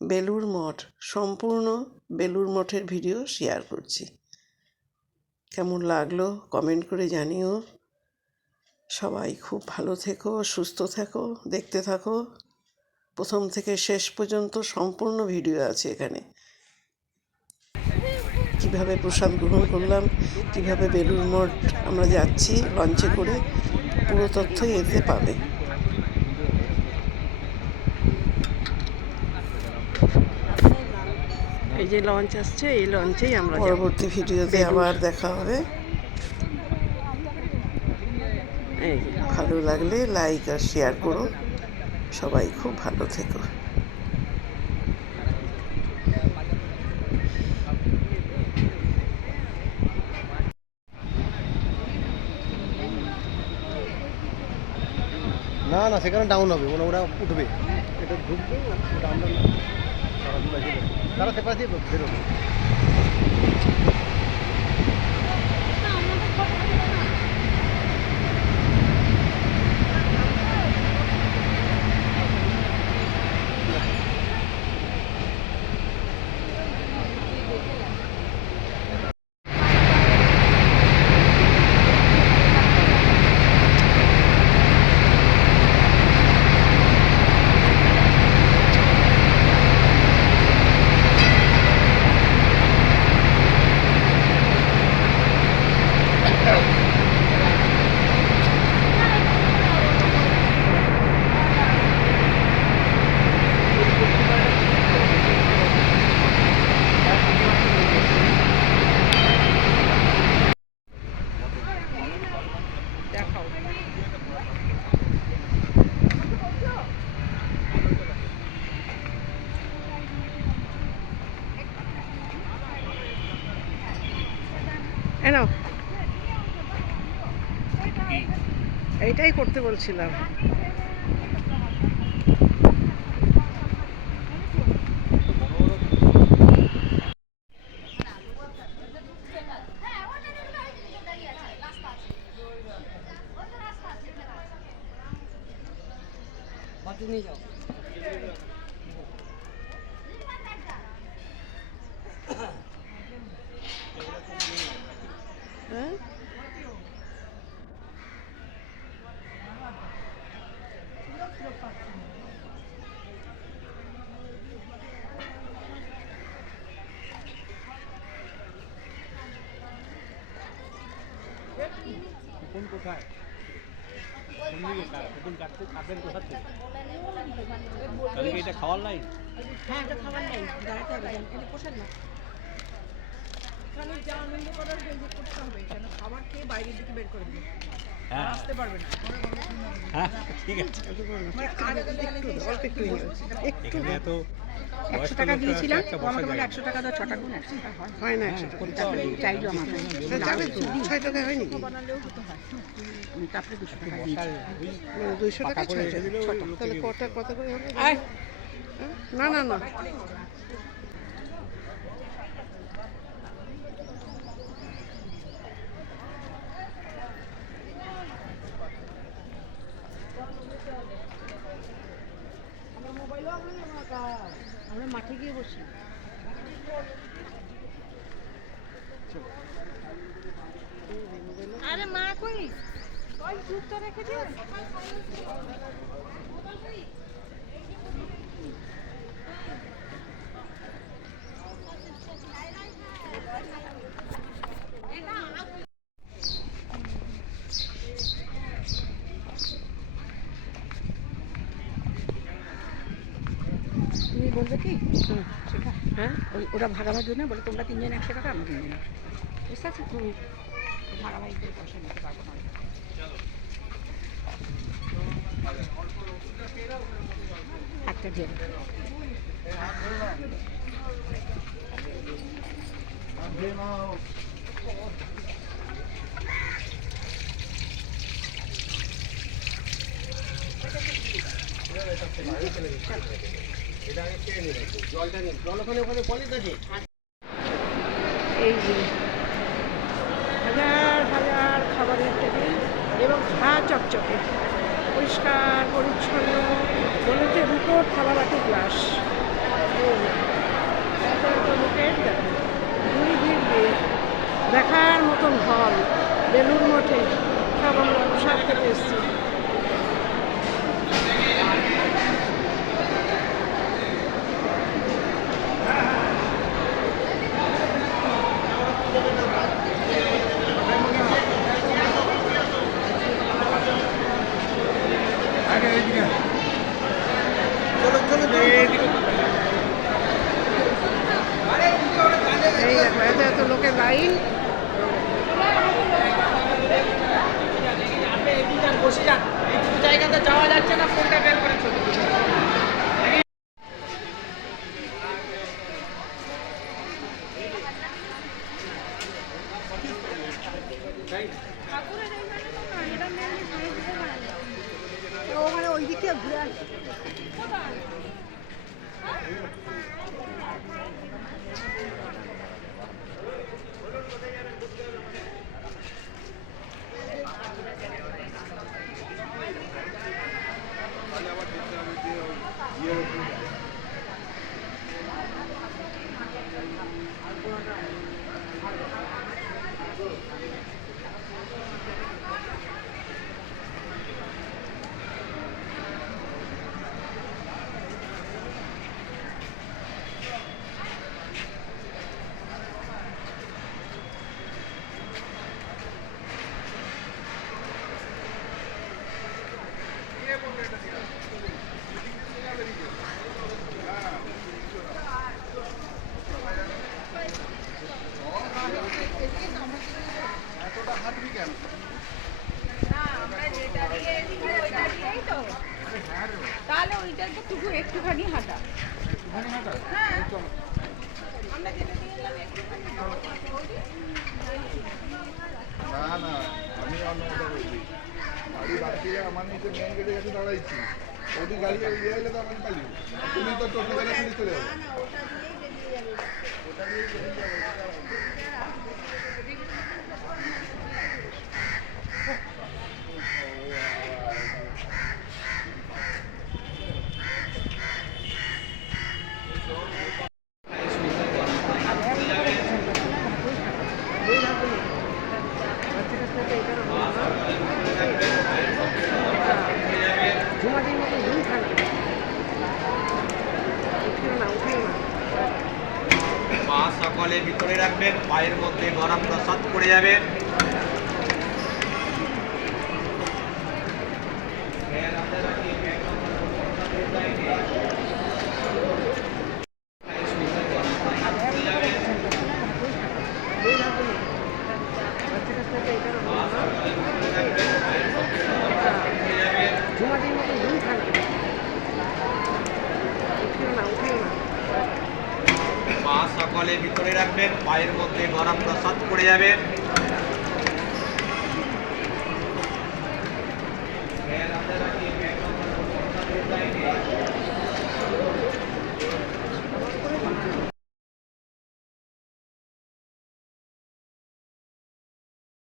বেলুড় মঠ, সম্পূর্ণ বেলুড় মঠের video share করছি। কেমন লাগলো কমেন্ট করে জানিও। সবাই খুব ভালো থেকো, সুস্থ থেকো, দেখতে থাকো। প্রথম থেকে শেষ পর্যন্ত সম্পূর্ণ ভিডিও আছে এখানে। কিভাবে প্রসাদ গ্রহণ করলাম, কিভাবে বেলুড় মঠ আমরা যাচ্ছি লঞ্চে করে, পুরো তথ্যই এতে পাবে। এই যে লঞ্চ আসছে, এই লঞ্চেই আমরা পরবর্তী ভিডিওতে আবার দেখা হবে। এই ভালো লাগলে লাইক আর শেয়ার করো। সবাই খুব ভালো থেকো। না না, সেখানে ডাউন হবে, মানে ওরা উঠবে, এটা ঢুকবে, ওটা আমরা তারা সেপাশ দিয়ে বেরোবে। নাও, এইটাই করতে বলছিলাম। হ্যাঁ, কুপন কোথায়? কুপন কাটতে কাটবেন কোথা থেকে? তাহলে কি এটা খাওয়ার লাইন? হ্যাঁ, এটা খাবার নাই, দাঁড়াতে হবে, এটা পোষার না। এখানে যা আনন্দ করার বের করতে হবে, কেন খাবার খেয়ে বাইরের দিকে বের করে দিবে, হ্যাঁ আসতে পারবে না। হ্যাঁ, ঠিক আছে। মানে আর অল্প একটু এখানে এত 100 টাকা দিয়েছিলাম, ও আমাকে বলে 100 টাকা দাও, 6 টাকা 100 টাকা হয়। হয় না, 100 টাকা তারপরে চাইলো আমাকে, যাবে তো, 6 টাকা হয় নাকি? বানালেও হতে হয়। তারপরে 200 টাকা দিয়েছি। মানে 200 টাকা 6 টাকা, তাহলে কত করে হবে? না না না, আমরা মাঠে গিয়ে বসি। আরে মা কই? ওই দুধটা রেখে দিও। তুমি বলবে কি সেটা? হ্যাঁ, ওরা ভাগাভাগি না, বলে তোমরা 3 জন 100 টাকা, আমি 3 জন। বুঝতে পারছো? ভাগাভাগি করে পয়সা নিতে পারবো না। একটা দিয়ে এই যে হাজার হাজার খাবারের টেবিল এবং ঝাঁ চকচকে পরিষ্কার পরিচ্ছন্ন, মনে হচ্ছে দুটো থালা বাটি গ্লাস। দেখার মতন হল বেলুর মঠে সব আমরা প্রসাদ খেতে এসেছি। এই দেখো এত এত লোকের লাইন। জায়গাতে যাওয়া যাচ্ছে না, ফোনটা বের করে ছবি ওখানে ওই দিকে ঘুরে আসবে। তাহলে ওইটা একটু একটুখানি হাঁটা। হ্যাঁ আমরা যেটা দিয়ে এলাম একটুখানি না না, আমি অন্য কথা বলছি। গাড়ি বাকি আমার নিচে মেন গেটে গেছে দাঁড়াইছি, ওটি গাড়ি ইয়ে এলে তো আমি পালিও। তুমি তো টোটো গাড়ি ফিরে চলে যাবে। ওটা দিয়েই বেরিয়ে যাবে। পা সকলে ভিতরে রাখবেন, পায়ের মধ্যে গরম প্রসাদ পড়ে যাবে। পা সকলে ভিতরে রাখবেন, পায়ের মধ্যে গরম প্রসাদ পড়ে যাবে।